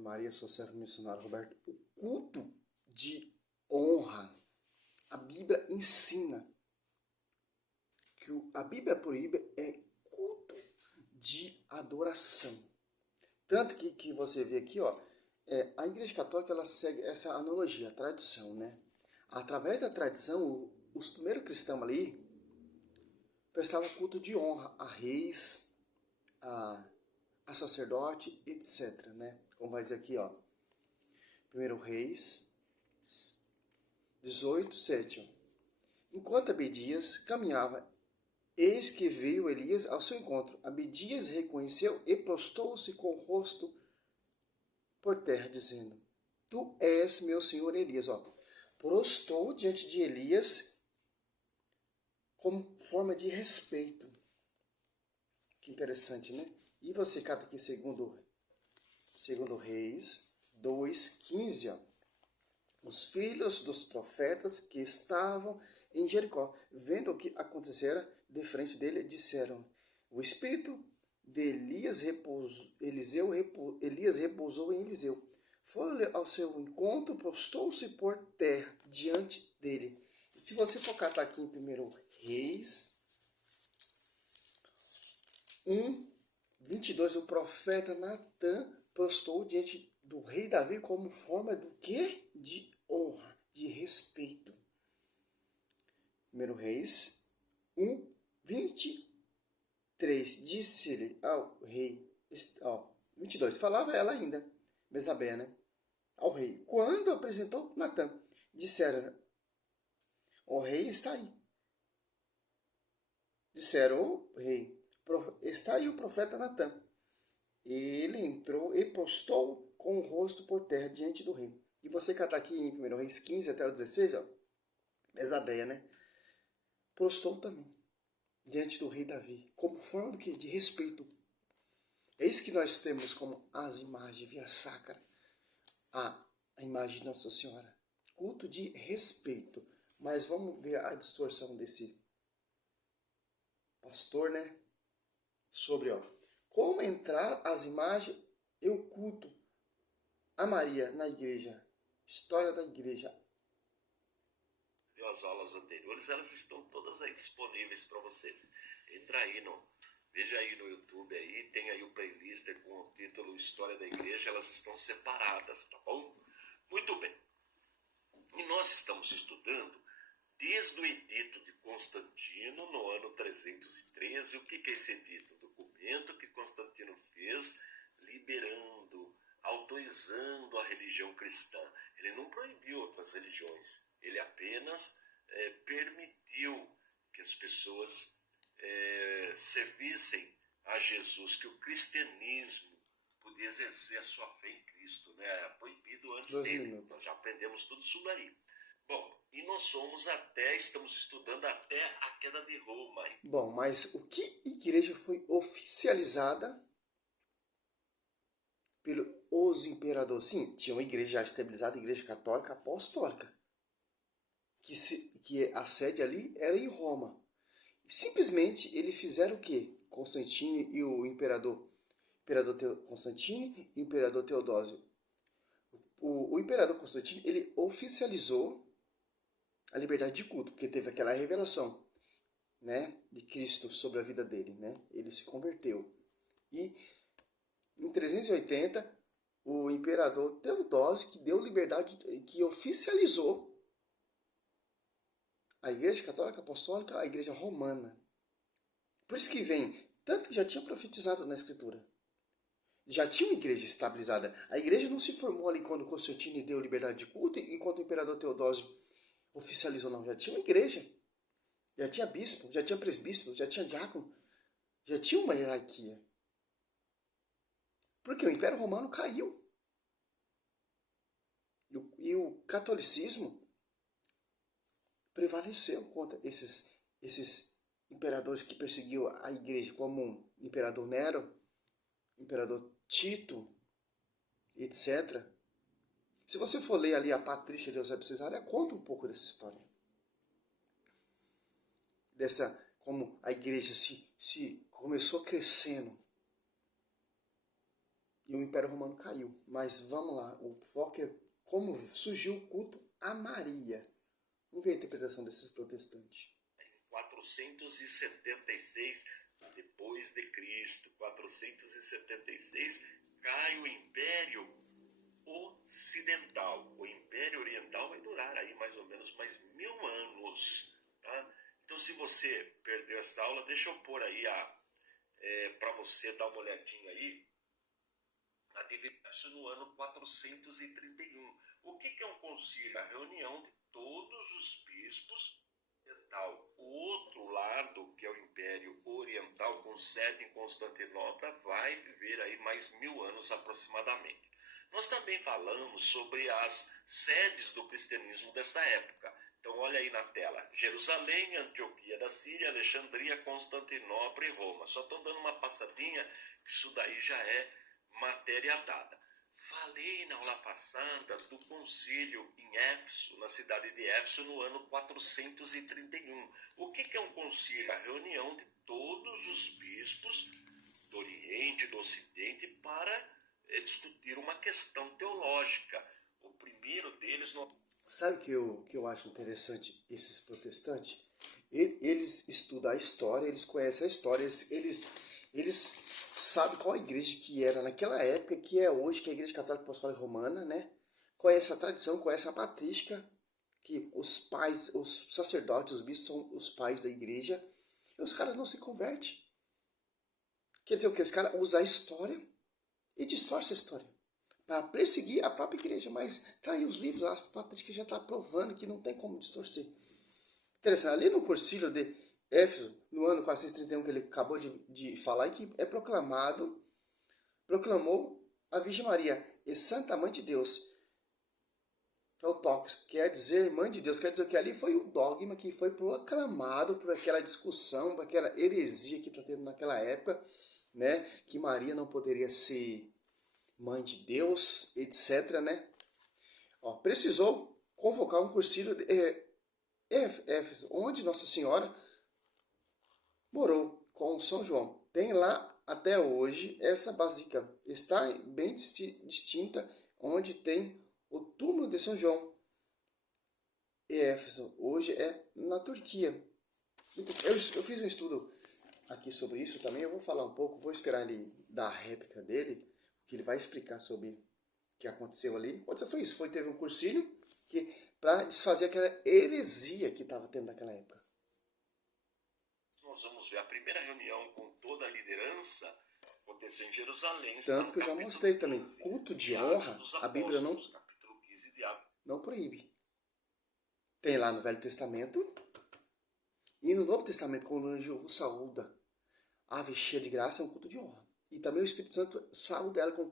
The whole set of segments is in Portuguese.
Maria, sou servo missionário Roberto. O culto de honra, a Bíblia ensina que a Bíblia proíbe é culto de adoração. Tanto que você vê aqui, ó, a Igreja Católica ela segue essa analogia, a tradição, né? Através da tradição, os primeiros cristãos ali prestavam culto de honra a reis, a sacerdote, etc, né? Como vai dizer aqui, ó, 1 Reis 18, 7. Enquanto Abdias caminhava, eis que veio Elias ao seu encontro. Abdias reconheceu e prostou-se com o rosto por terra, dizendo: Tu és meu senhor Elias. Ó, prostou diante de Elias como forma de respeito. Que interessante, né? E você cata aqui segundo Reis 2:15, ó. Os filhos dos profetas que estavam em Jericó, vendo o que acontecera de frente dele, disseram: O espírito de Elias repousou em Eliseu. Foram ao seu encontro, prostou-se por terra diante dele. E se você focar aqui em 1 Reis 1:22, o profeta Natã prostou diante do rei Davi como forma do quê? De honra, de respeito. 1 Reis 1:23, disse-lhe ao rei, 22, falava ela ainda, Mesabé, né? Ao rei, quando apresentou Natã, disseram: O rei está aí. Disseram: O rei, está aí o profeta Natã. Ele entrou e prostou com o rosto por terra diante do rei. E você catar aqui em 1 Reis 15 até o 16, ó, Mesabé, né? Prostou também diante do rei Davi, como forma do que? De respeito. É isso que nós temos como as imagens via sacra, a imagem de Nossa Senhora. Culto de respeito. Mas vamos ver a distorção desse pastor, né? Sobre, ó, como entrar as imagens e o culto a Maria na igreja. História da igreja. As aulas anteriores, elas estão todas aí disponíveis para você. Entra aí, veja aí no YouTube, aí tem aí o playlist com o título História da Igreja, elas estão separadas, tá bom? Muito bem. E nós estamos estudando desde o edito de Constantino, no ano 313. O que é esse edito? Documento que Constantino fez liberando, autorizando a religião cristã. Ele não proibiu outras religiões, ele apenas permitiu que as pessoas servissem a Jesus, que o cristianismo podia exercer a sua fé em Cristo, né? Era proibido antes dele. Nós já aprendemos tudo isso daí. Bom, e nós estamos estudando até a queda de Roma. Bom, mas o que igreja foi oficializada pelos imperadores? Sim, tinha uma igreja já estabilizada, a igreja católica apostólica, que a sede ali era em Roma. Simplesmente eles fizeram o quê? Constantino e o imperador Constantino e o imperador Teodósio. O imperador Constantino, ele oficializou a liberdade de culto, porque teve aquela revelação, né, de Cristo sobre a vida dele, né? Ele se converteu. E em 380, o imperador Teodósio que deu liberdade, que oficializou a Igreja Católica Apostólica, a Igreja Romana. Por isso que vem, tanto que já tinha profetizado na Escritura. Já tinha uma igreja estabilizada. A igreja não se formou ali quando Constantino deu liberdade de culto e quando o imperador Teodósio oficializou, não. Já tinha uma igreja. Já tinha bispo, já tinha presbítero, já tinha diácono. Já tinha uma hierarquia. Porque o Império Romano caiu. E o catolicismo prevaleceu contra esses imperadores que perseguiam a igreja, como o imperador Nero, o imperador Tito, etc. Se você for ler ali a Patrística de Eusébio Cesário, conta um pouco dessa história. Como a igreja se começou crescendo. e o Império Romano caiu. Mas vamos lá, o foco é como surgiu o culto a Maria. Vamos ver a interpretação desses protestantes. 476 depois de Cristo, 476, cai o Império Ocidental. O Império Oriental vai durar aí mais ou menos mais 1000 anos. Tá? Então, se você perdeu essa aula, deixa eu pôr aí para você dar uma olhadinha aí, a divindade no ano 431. O que é um concílio? A reunião de todos os bispos oriental. O outro lado, que é o Império Oriental, com sede em Constantinopla, vai viver aí mais 1000 anos aproximadamente. Nós também falamos sobre as sedes do cristianismo desta época. Então olha aí na tela, Jerusalém, Antioquia da Síria, Alexandria, Constantinopla e Roma. Só estou dando uma passadinha, que isso daí já é matéria dada. Falei na aula passada do concílio em Éfeso, na cidade de Éfeso, no ano 431. O que é um concílio? A reunião de todos os bispos do Oriente e do Ocidente para discutir uma questão teológica. O primeiro deles... Sabe o que eu acho interessante, esses protestantes? Eles estudam a história, eles conhecem a história, eles sabem qual a igreja que era naquela época, que é hoje, que é a Igreja Católica Apostólica Romana, né? Conhece a tradição, conhece a patrística, que os pais, os sacerdotes, os bispos são os pais da igreja, e os caras não se convertem. Quer dizer o quê? Os caras usam a história e distorcem a história para perseguir a própria igreja, mas tá aí os livros, a patrística já está provando que não tem como distorcer. Interessante, ali no concílio de Éfeso, no ano 431, que ele acabou de falar, e que é proclamou a Virgem Maria, e Santa Mãe de Deus, Teotocos, quer dizer Mãe de Deus, quer dizer que ali foi o dogma que foi proclamado por aquela discussão, por aquela heresia que está tendo naquela época, né, que Maria não poderia ser Mãe de Deus, etc, né? Ó, precisou convocar um concílio de Éfeso, onde Nossa Senhora morou com São João. Tem lá até hoje essa basílica. Está bem distinta, onde tem o túmulo de São João. Éfeso hoje é na Turquia. Eu fiz um estudo aqui sobre isso também. Eu vou falar um pouco, vou esperar ele dar a réplica dele, que ele vai explicar sobre o que aconteceu ali. Foi isso, teve um cursinho para desfazer aquela heresia que estava tendo naquela época. Nós vamos ver a primeira reunião com toda a liderança aconteceu em Jerusalém. Tanto que eu já mostrei também, culto de honra, a Bíblia não proíbe. Tem lá no Velho Testamento e no Novo Testamento, quando o anjo saúda a ave cheia de graça, é um culto de honra. E também o Espírito Santo saúda ela com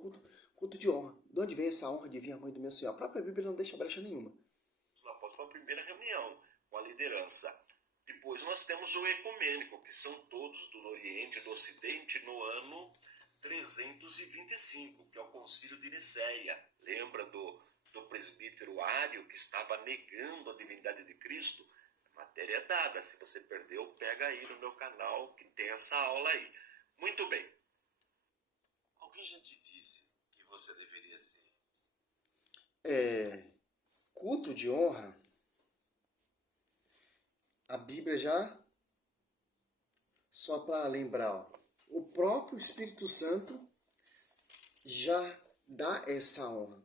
culto de honra. De onde vem essa honra de vir a mãe do meu Senhor? A própria Bíblia não deixa brecha nenhuma. Após a primeira reunião com a liderança. Depois nós temos o ecumênico, que são todos do Oriente e do Ocidente, no ano 325, que é o concílio de Nicéia. Lembra do presbítero Ário, que estava negando a divindade de Cristo? A matéria é dada. Se você perdeu, pega aí no meu canal, que tem essa aula aí. Muito bem. Alguém já te disse que você deveria ser? Culto de honra, a Bíblia já, só para lembrar, ó, o próprio Espírito Santo já dá essa honra.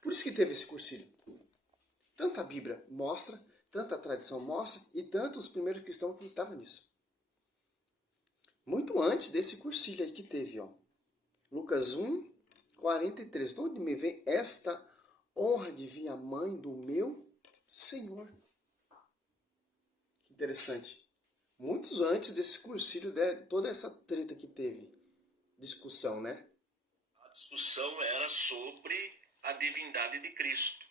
Por isso que teve esse cursilho. Tanto a Bíblia mostra, tanto a tradição mostra, e tanto os primeiros cristãos que estavam nisso. Muito antes desse cursilho aí que teve, ó. Lucas 1, 43. De onde me vem esta honra de vir a mãe do meu Senhor? Que interessante. Muitos antes desse cursilho, toda essa treta que teve. Discussão, né? A discussão era sobre a divindade de Cristo.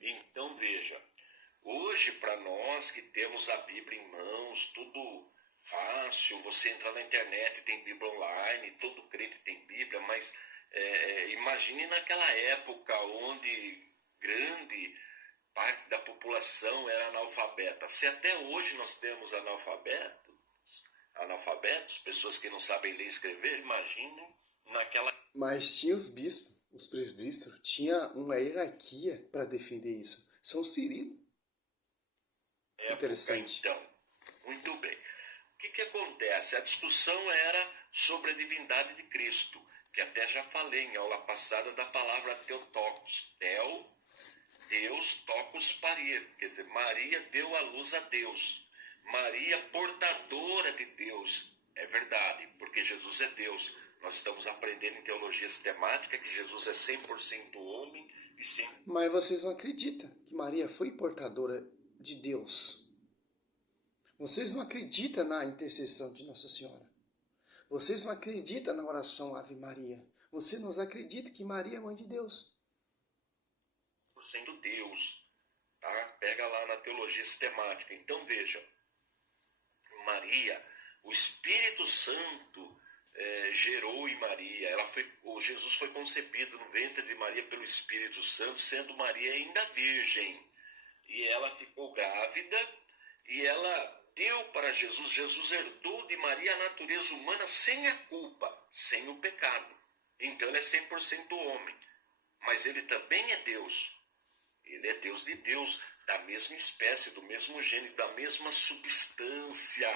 Então, veja, hoje para nós que temos a Bíblia em mãos, tudo fácil, você entra na internet, tem Bíblia online, todo crente tem Bíblia, mas imagine naquela época onde grande parte da população era analfabeta. Se até hoje nós temos analfabetos, pessoas que não sabem ler e escrever, imagine naquela Mas tinha os bispos, os presbíteros, tinha uma hierarquia para defender isso. São Cirilo. época, Interessante. então. Muito bem. O que acontece? A discussão era sobre a divindade de Cristo, que até já falei em aula passada da palavra Theotokos. Theo, Deus, tocos, parir. Quer dizer, Maria deu a luz a Deus. Maria, portadora de Deus. É verdade, porque Jesus é Deus. Nós estamos aprendendo em teologia sistemática que Jesus é 100% homem e 100%. Mas vocês não acreditam que Maria foi portadora de Deus. Vocês não acreditam na intercessão de Nossa Senhora. Vocês não acreditam na oração Ave Maria. Você não acredita que Maria é mãe de Deus. Sendo Deus, tá? Pega lá na teologia sistemática. Então veja, Maria, o Espírito Santo gerou em Maria. Jesus foi concebido no ventre de Maria pelo Espírito Santo, sendo Maria ainda virgem. E ela ficou grávida e ela deu para Jesus. Jesus herdou de Maria a natureza humana sem a culpa, sem o pecado. Então ele é 100% homem, mas ele também é Deus. Ele é Deus de Deus, da mesma espécie, do mesmo gênero, da mesma substância.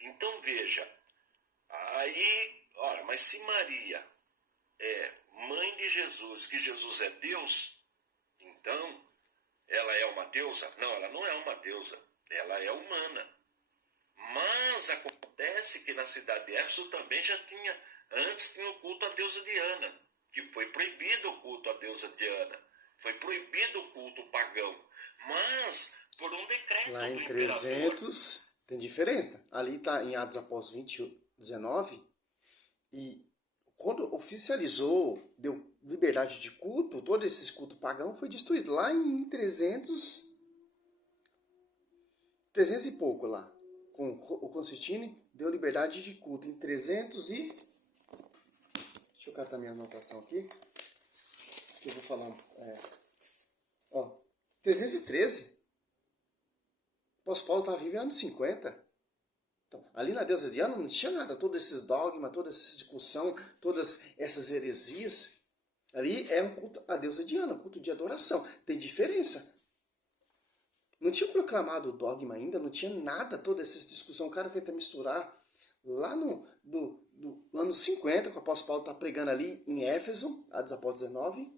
Então veja, aí, olha, mas se Maria é mãe de Jesus, que Jesus é Deus, então ela é uma deusa? Não, ela não é uma deusa, ela é humana. Mas acontece que na cidade de Éfeso também antes tinha o culto à deusa Diana, que foi proibido o culto à deusa Diana. Foi proibido o culto pagão, mas por um decreto Lá do em imperador. 300 tem diferença. Ali está em Atos Apóstolos 19. E quando oficializou, deu liberdade de culto, todo esse culto pagão foi destruído. Lá em 300 e pouco lá. Com o Constantino deu liberdade de culto em 300 e... Deixa eu catar minha anotação aqui. Que eu vou falar. 313. O apóstolo Paulo estava vivo em anos 50. Então, ali na deusa Diana não tinha nada. Todos esses dogmas, toda essa discussão, todas essas heresias. Ali é um culto à deusa Diana, um culto de adoração. Tem diferença. Não tinha proclamado o dogma ainda, não tinha nada, toda essa discussão. O cara tenta misturar lá do ano 50, que o apóstolo Paulo está pregando ali em Éfeso, Atos Apóstolos 19,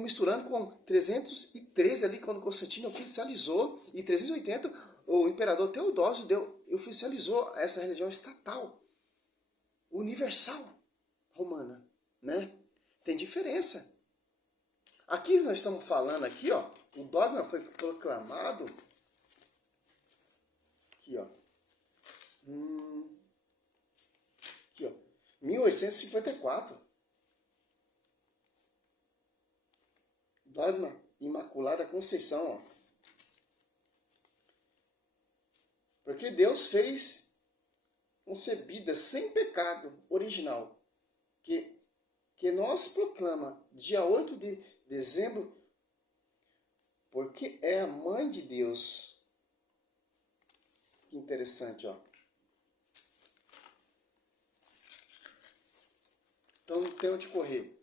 misturando com 313 ali, quando Constantino oficializou, e 380, o imperador Teodósio oficializou essa religião estatal, universal, romana, né? Tem diferença. Aqui nós estamos falando aqui, ó, o dogma foi proclamado aqui, ó. Aqui, ó, 1854. Dogma Imaculada Conceição, ó. Porque Deus fez concebida sem pecado original, que nós proclama dia 8 de dezembro, porque é a mãe de Deus. Que interessante, ó. Então não tem onde correr.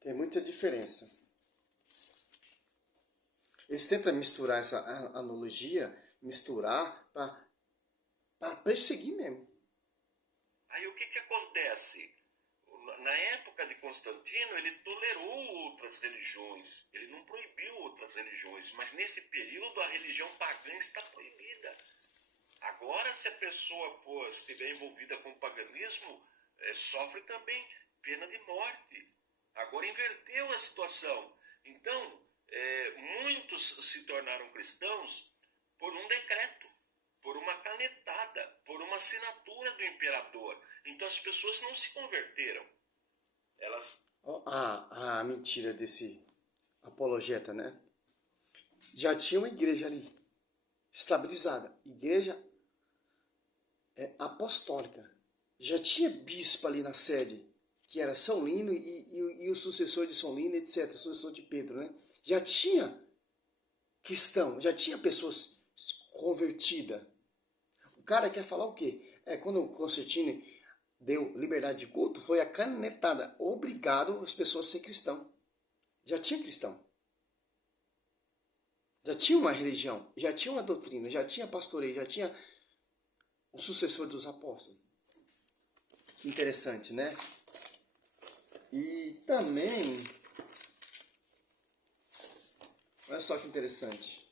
Tem muita diferença. Eles tentam misturar essa analogia, para perseguir mesmo. Aí o que acontece? Na época de Constantino, ele tolerou outras religiões, ele não proibiu outras religiões, mas nesse período a religião pagã está proibida. Agora, se a pessoa estiver envolvida com o paganismo, sofre também pena de morte. Agora inverteu a situação. Então, muitos se tornaram cristãos por um decreto, por uma canetada, por uma assinatura do imperador. Então as pessoas não se converteram. Elas... A mentira desse apologeta, né? Já tinha uma igreja ali, estabilizada. Igreja apostólica. Já tinha bispo ali na sede, que era São Lino e o sucessor de São Lino, etc. O sucessor de Pedro, né? Já tinha cristão, já tinha pessoas convertidas. O cara quer falar o quê? Quando Constantino deu liberdade de culto, foi a canetada. Obrigado as pessoas a ser cristão. Já tinha cristão. Já tinha uma religião, já tinha uma doutrina, já tinha pastoreio, já tinha o sucessor dos apóstolos. Que interessante, né? E também, olha só que interessante.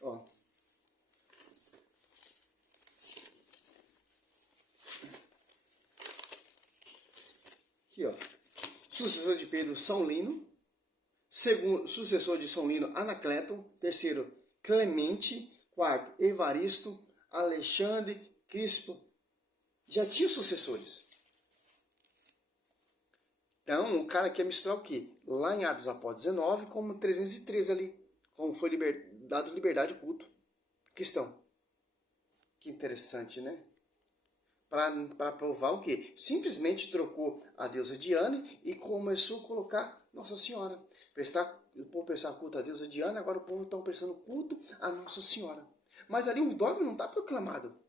Ó. Aqui, ó. Sucessor de Pedro, São Lino. Segundo, sucessor de São Lino, Anacleto. Terceiro, Clemente. Quarto, Evaristo, Alexandre, Crispo. Já tinha sucessores. Então, o cara quer misturar o quê? Lá em Atos Apóstolos 19, como 313 ali. Como foi dado liberdade de culto cristão. Que interessante, né? Para provar o quê? Simplesmente trocou a deusa Diana e começou a colocar Nossa Senhora. O povo prestar culto à deusa Diana, agora o povo está prestando culto a Nossa Senhora. Mas ali o dogma não está proclamado.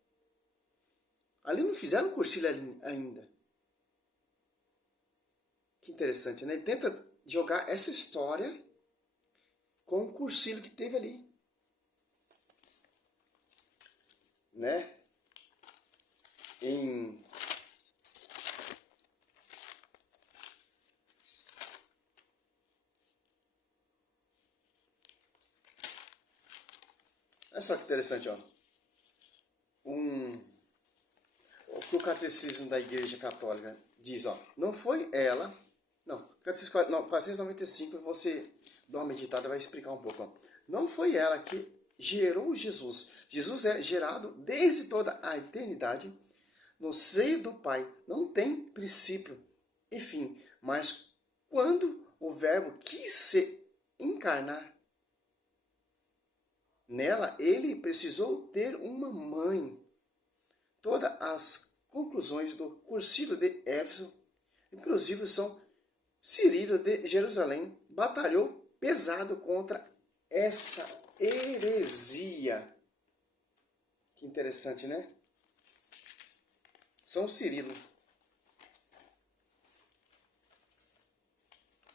Ali não fizeram cursilho ainda. Que interessante, né? Ele tenta jogar essa história com o cursilho que teve ali. Né? Olha só que interessante, ó. O que o Catecismo da Igreja Católica diz, ó. Não foi ela... Não, Catecismo 495, você dá uma meditada e vai explicar um pouco, ó. Não foi ela que gerou Jesus. Jesus é gerado desde toda a eternidade no seio do Pai. Não tem princípio e fim. Mas quando o Verbo quis se encarnar nela, ele precisou ter uma mãe. Todas as conclusões do Concílio de Éfeso, inclusive São Cirilo de Jerusalém, batalhou pesado contra essa heresia. Que interessante, né? São Cirilo.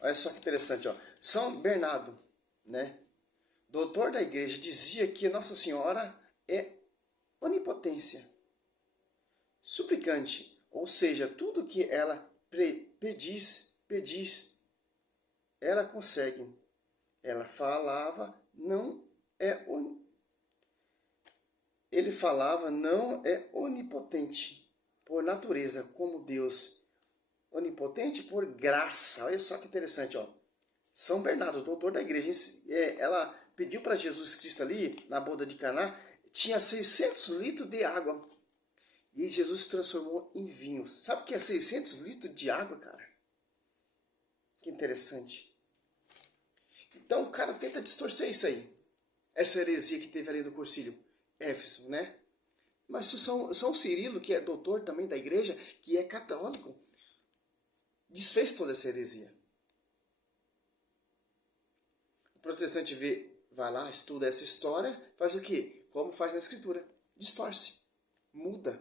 Olha só que interessante, ó. São Bernardo, né? Doutor da igreja, dizia que Nossa Senhora é onipotência, suplicante, ou seja, tudo que ela pedis, ela consegue. Ela falava, ele falava, não é onipotente por natureza, como Deus, onipotente por graça. Olha só que interessante, ó. São Bernardo, doutor da igreja, ela pediu para Jesus Cristo ali, na boda de Caná, tinha 600 litros de água. E Jesus transformou em vinho. Sabe o que é 600 litros de água, cara? Que interessante. Então o cara tenta distorcer isso aí. Essa heresia que teve ali no Concílio Éfeso, né? Mas São Cirilo, que é doutor também da igreja, que é católico, desfez toda essa heresia. O protestante vai lá, estuda essa história, faz o quê? Como faz na escritura. Distorce. Muda.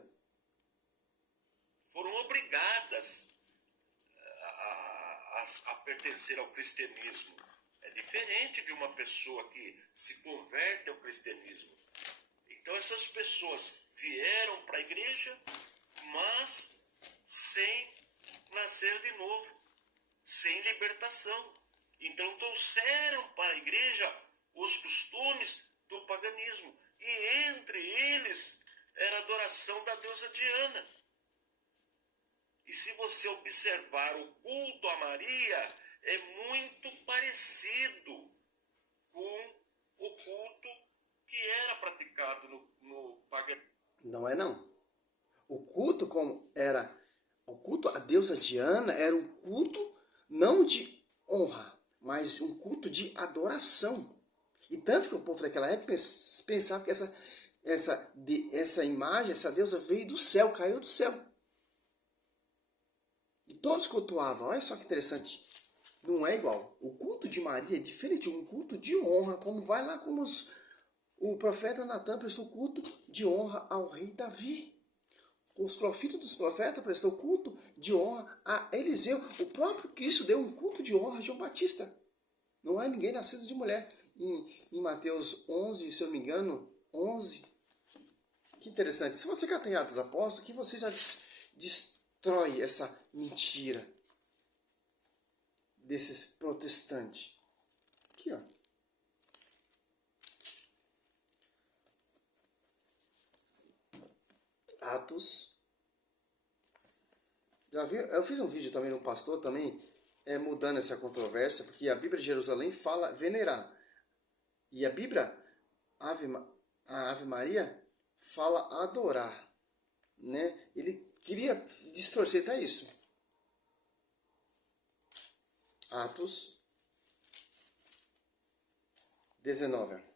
Foram obrigadas a pertencer ao cristianismo. É diferente de uma pessoa que se converte ao cristianismo. Então essas pessoas vieram para a igreja, mas sem nascer de novo, sem libertação. Então trouxeram para a igreja os costumes do paganismo. E entre eles era a adoração da deusa Diana. E se você observar o culto a Maria, é muito parecido com o culto que era praticado no paganismo. Não é não. O culto o culto à deusa Diana era um culto não de honra, mas um culto de adoração. E tanto que o povo daquela época pensava que essa imagem, essa deusa veio do céu, caiu do céu. E todos cultuavam. Olha só que interessante. Não é igual. O culto de Maria é diferente de um culto de honra, como vai lá como o profeta Natan prestou culto de honra ao rei Davi. os filhos dos profetas prestou culto de honra a Eliseu. O próprio Cristo deu um culto de honra a João Batista. Não há ninguém nascido de mulher. Em Mateus 11, se eu não me engano, 11. Que interessante. Se você quer ter Atos dos Apóstolos, que você já destrói essa mentira desses protestantes. Aqui, ó. Atos. Já vi, eu fiz um vídeo também no pastor também, mudando essa controvérsia, porque a Bíblia de Jerusalém fala venerar. E a Bíblia, a Ave Maria, fala adorar. Né? Ele queria distorcer até isso. Atos 19.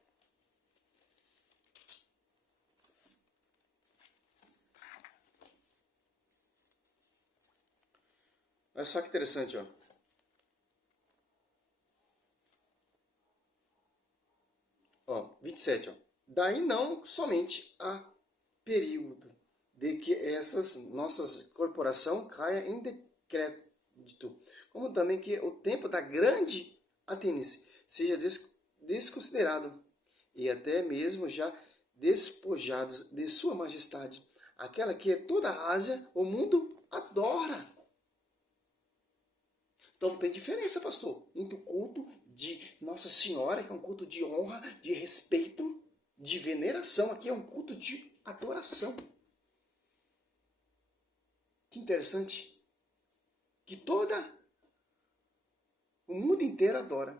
Olha só que interessante, ó. Ó, 27, ó. Daí não somente há período de que essas nossas corporação caia em decrépito, como também que o tempo da grande Atenice seja desconsiderado e até mesmo já despojados de sua majestade, aquela que toda a Ásia, o mundo adora. Então tem diferença, pastor, entre o culto de Nossa Senhora, que é um culto de honra, de respeito, de veneração. Aqui é um culto de adoração. Que interessante. Que o mundo inteiro adora.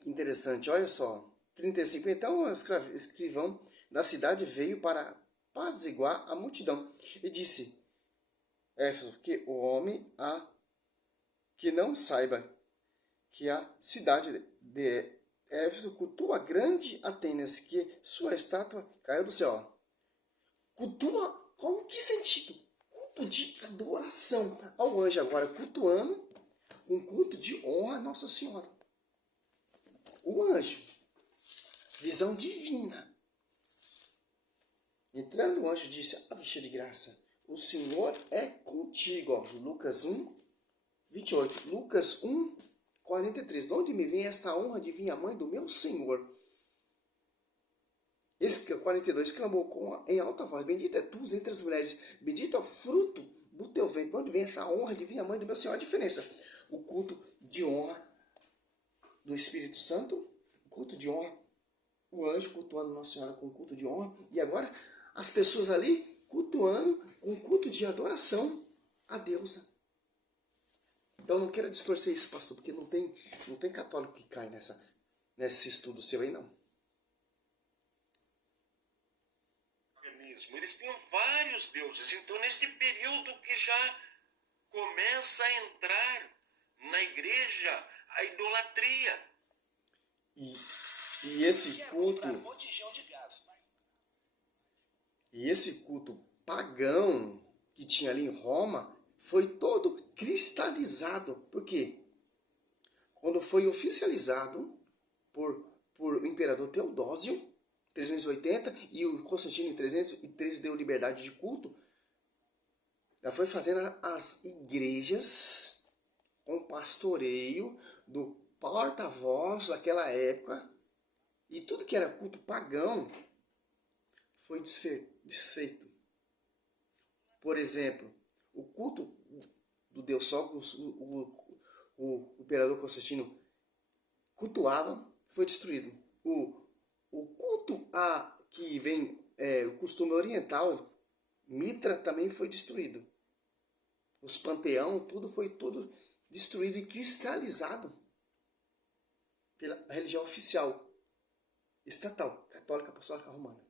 Que interessante, olha só. 35. Então o escrivão da cidade veio para apaziguar a multidão e disse: Éfeso, que o homem que não saiba que a cidade de Éfeso cultua a grande Atenas, que sua estátua caiu do céu. Cultua com que sentido? Culto de adoração ao anjo, agora cultuando um culto de honra a Nossa Senhora. O anjo, visão divina. Entrando, o anjo disse: Ave cheia de graça, o Senhor é contigo. Ó, Lucas 1, 28. Lucas 1, 43. De onde me vem esta honra de vir a mãe do meu Senhor? 42. Clamou em alta voz: Bendita é tu entre as mulheres, bendito é o fruto do teu ventre. De onde vem essa honra de vir a mãe do meu Senhor? A diferença. O culto de honra do Espírito Santo, o culto de honra, o anjo cultuando Nossa Senhora com culto de honra, e agora as pessoas ali cultuando um culto de adoração a deusa. Então não queira distorcer isso, pastor, porque não tem católico que cai nesse estudo seu aí, não. Eles tinham vários deuses. Então, nesse período que já começa a entrar na igreja a idolatria. E esse culto pagão que tinha ali em Roma foi todo cristalizado. Por quê? Quando foi oficializado por o imperador Teodósio, 380, e o Constantino em 313 deu liberdade de culto, já foi fazendo as igrejas com pastoreio do porta-voz daquela época, e tudo que era culto pagão foi desfeito. Por exemplo, o culto do Deus Sol, o imperador Constantino cultuava, foi destruído. O culto que vem, o costume oriental, Mitra, também foi destruído. Os panteão, foi tudo destruído e cristalizado pela religião oficial, estatal, católica apostólica romana.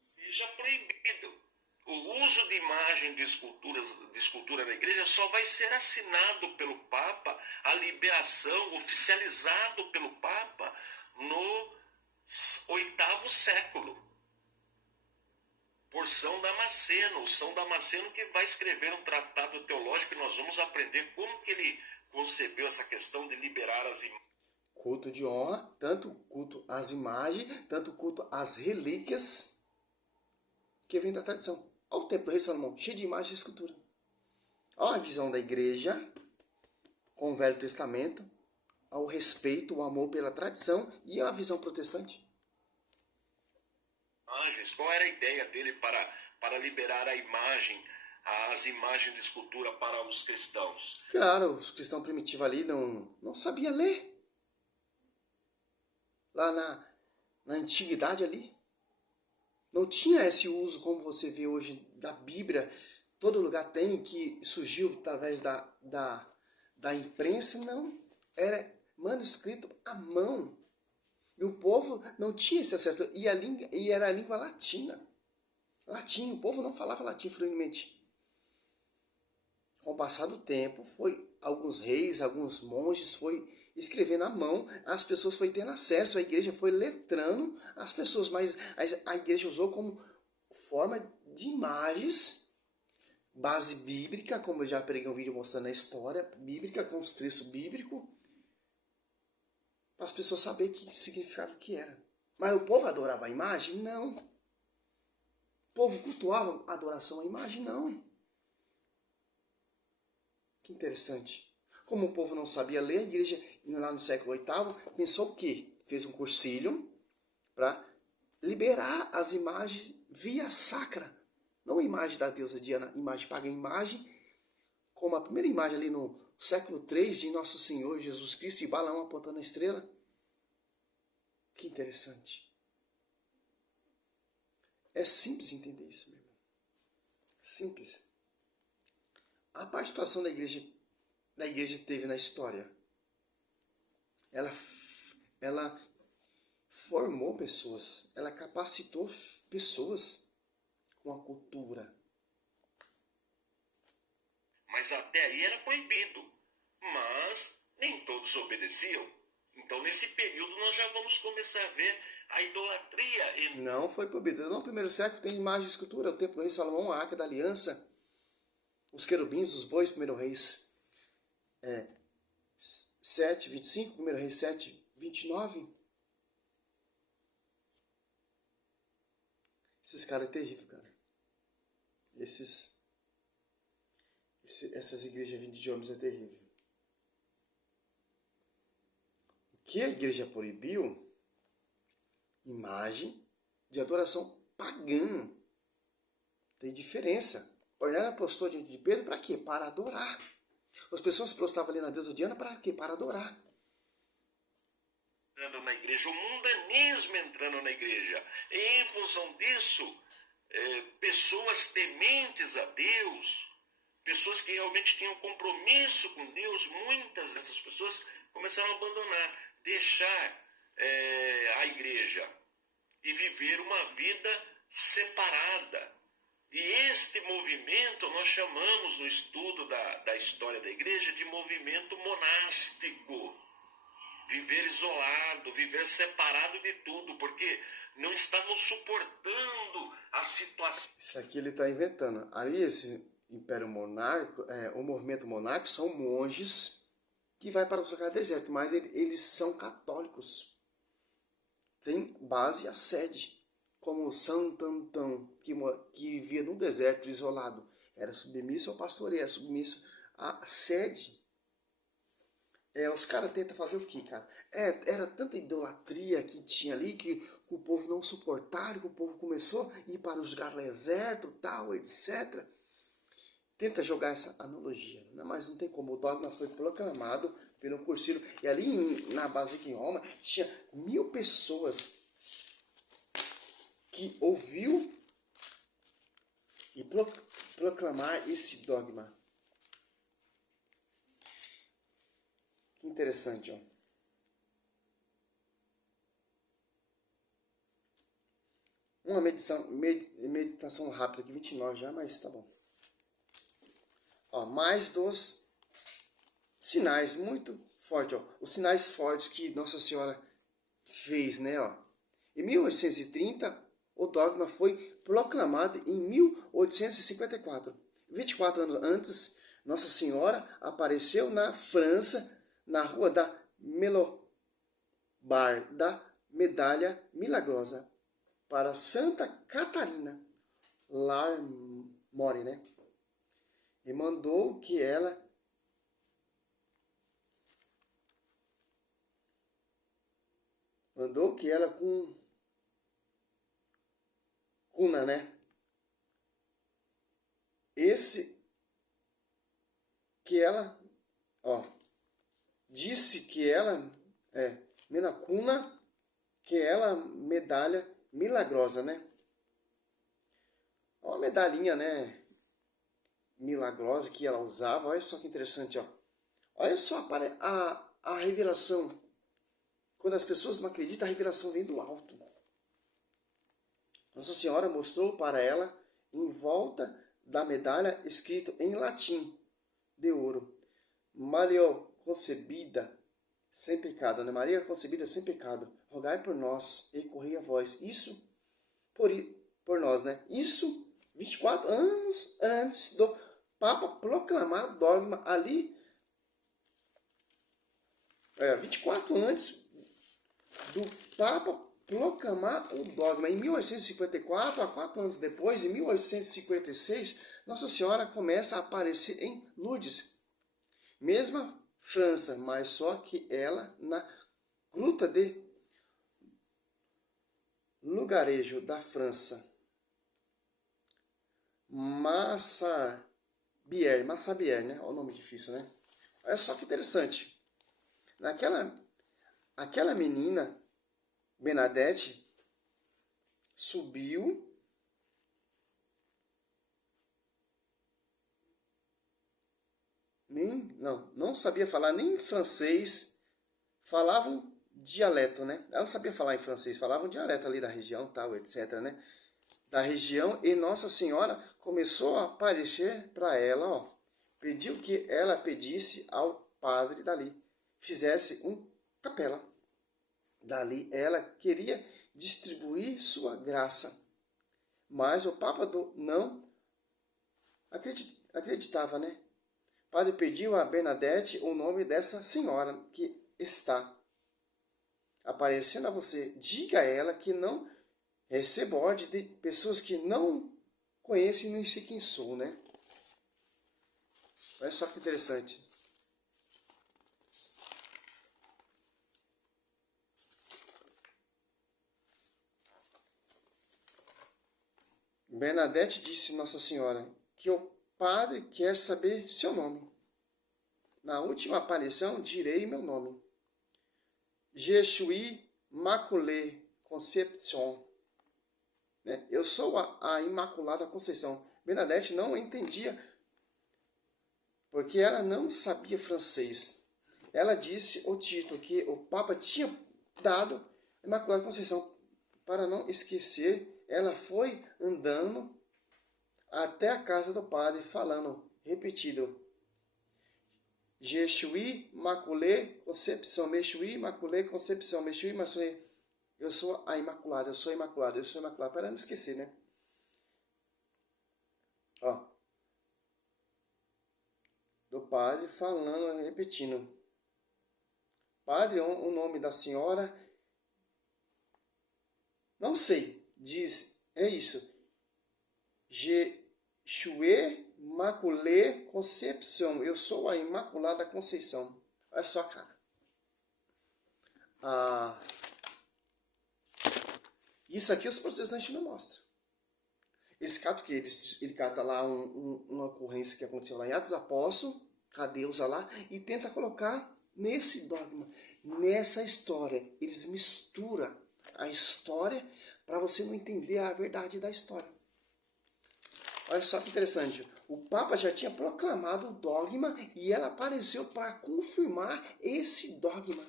Seja proibido. O uso de imagem de escultura na igreja só vai ser assinado pelo Papa, a liberação oficializado pelo Papa no 8º século. Por São Damasceno. O São Damasceno que vai escrever um tratado teológico e nós vamos aprender como que ele concebeu essa questão de liberar as imagens. culto de honra, tanto culto às imagens, tanto culto às relíquias, que vem da tradição. Olha o templo do rei Salomão, cheio de imagens e escultura. Olha a visão da igreja com o Velho Testamento, ao respeito, o amor pela tradição e a visão protestante. Qual era a ideia dele para liberar as imagens de escultura para os cristãos? Claro, os cristãos primitivos ali não sabiam ler. Lá na antiguidade ali, não tinha esse uso como você vê hoje da Bíblia. Todo lugar tem, que surgiu através da imprensa. Não, era manuscrito à mão. E o povo não tinha esse acesso. E era a língua latina. Latim, o povo não falava latim fluentemente. Com o passar do tempo, alguns reis, alguns monges foi escrevendo à mão, as pessoas foi tendo acesso, a igreja foi letrando as pessoas, mas a igreja usou como forma de imagens, base bíblica, como eu já preguei um vídeo mostrando a história bíblica, com os textos bíblicos, para as pessoas saberem que significado que era. Mas o povo adorava a imagem? Não. O povo cultuava a adoração à imagem? Não. Que interessante. Como o povo não sabia ler, a igreja, lá no século VIII, pensou o quê? Fez um cursilho para liberar as imagens via sacra. Não a imagem da deusa Diana, imagem pagã, imagem, como a primeira imagem ali no século III de Nosso Senhor Jesus Cristo e Balaão apontando a estrela. Que interessante. É simples entender isso, meu irmão. Simples. A participação da igreja teve na história. Ela formou pessoas, ela capacitou pessoas com a cultura. Mas até aí era proibido. Mas nem todos obedeciam. Então, nesse período, nós já vamos começar a ver a idolatria. Não foi proibido. No primeiro século tem imagem e escultura. O templo do rei Salomão, a Arca da Aliança, os querubins, os bois, 1 Reis 7, 25, 1 Reis 7, 29. Esses caras é terrível, cara. Essas igrejas vindas de homens é terrível. O que a igreja proibiu? Imagem de adoração pagã. Tem diferença. Ornella apostou diante de Pedro para quê? Para adorar. As pessoas se prostravam ali na deusa Diana para quê? Para adorar. Entrando na igreja, o mundanismo entrando na igreja. E em função disso, pessoas tementes a Deus, pessoas que realmente tinham compromisso com Deus, muitas dessas pessoas começaram a abandonar, deixar a igreja e viver uma vida separada. E este movimento nós chamamos no estudo da história da igreja de movimento monástico. Viver isolado, viver separado de tudo, porque não estavam suportando a situação. Isso aqui ele está inventando. Ali esse império monárquico, o movimento monárquico são monges que vai para o deserto, mas eles são católicos. Tem base a sede, como Santo Antão, que vivia no deserto isolado. Era submisso ao pastoreio, era submisso à sede. Os caras tentam fazer o quê, cara? Era tanta idolatria que tinha ali que o povo não suportaram, que o povo começou a ir para os lugares do deserto, tal, etc. Tenta jogar essa analogia, né? Mas não tem como. O dogma foi proclamado pelo Cursilho. E ali na Basílica em Roma tinha 1000 pessoas que ouviu e proclamar esse dogma. Que interessante, ó. Uma meditação rápida aqui, 29 já, mas tá bom. Ó, mais dos sinais muito fortes, ó. Os sinais fortes que Nossa Senhora fez, né, ó. Em 1830, o dogma foi proclamado em 1854. 24 anos antes, Nossa Senhora apareceu na França, na rua da bar da medalha milagrosa para Santa Catarina Larmore, né? E mandou que ela com cuna, né? Esse que ela, ó, disse que ela menacuna, que ela medalha milagrosa, né? Uma medalhinha, né? Milagrosa que ela usava. Olha só que interessante, ó. Olha só a revelação. Quando as pessoas não acreditam, a revelação vem do alto. Nossa Senhora mostrou para ela, em volta da medalha, escrito em latim, de ouro: Maria concebida sem pecado, né? Maria concebida sem pecado, rogai por nós e correi a vós. Isso por nós, né? Isso 24 anos antes do Papa proclamar o dogma ali. 24 antes do Papa proclamar o dogma. Em 1854, a 4 anos depois, em 1856, Nossa Senhora começa a aparecer em Lourdes. Mesma França, mas só que ela na gruta de lugarejo da França. Massabielle, né? Olha o nome difícil, né? Olha só que interessante. Aquela menina, Bernadette, subiu não sabia falar nem francês, falava um dialeto, né? Ela não sabia falar em francês, falava um dialeto ali da região, tal, etc, né? Da região, e Nossa Senhora começou a aparecer para ela, ó. Pediu que ela pedisse ao padre dali, fizesse um capela. Dali ela queria distribuir sua graça, mas o Papa não acreditava, né? O padre pediu a Bernadette o nome dessa senhora que está aparecendo a você. Diga a ela que não recebo ordem de pessoas que não conhecem nem sei quem sou, né? Olha só que interessante. Bernadette disse Nossa Senhora que o padre quer saber seu nome. Na última aparição direi meu nome. Je suis Immaculée Conception. Né? Eu sou a Imaculada Conceição. Bernadette não entendia, porque ela não sabia francês. Ela disse o título que o Papa tinha dado, Imaculada Conceição. Para não esquecer, ela foi andando até a casa do padre, falando, repetido: Je suis Immaculée Conception, me suis Immaculée Conception, me suis Immaculée. Eu sou a Imaculada, eu sou a Imaculada, eu sou a Imaculada. Para não esquecer, né? Ó. Do padre falando, repetindo. Padre, o nome da senhora? Não sei. Diz, é isso. Je suis Immaculée Conception. Eu sou a Imaculada Conceição. Olha só, cara. Isso aqui os protestantes não mostram. Esse caso que ele cata lá uma ocorrência que aconteceu lá em Atos Apóstolos, a deusa lá, e tenta colocar nesse dogma, nessa história. Eles misturam a história para você não entender a verdade da história. Olha só que interessante. O Papa já tinha proclamado o dogma e ela apareceu para confirmar esse dogma.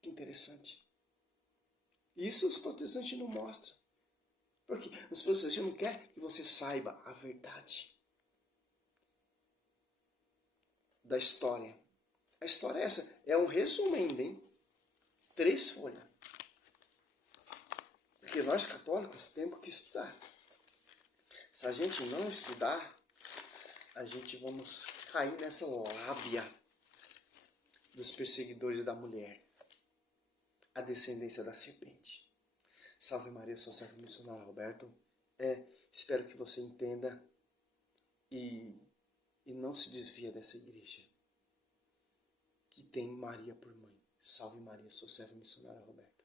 Que interessante. Isso os protestantes não mostram. Porque os protestantes não querem que você saiba a verdade da história. A história é essa. É um resumo ainda, hein? 3 folhas. Porque nós católicos temos que estudar. Se a gente não estudar, a gente vamos cair nessa lábia dos perseguidores da mulher, a descendência da serpente. Salve Maria, sou servo missionário Roberto. Espero que você entenda e não se desvia dessa igreja que tem Maria por mãe. Salve Maria, sou servo missionário Roberto.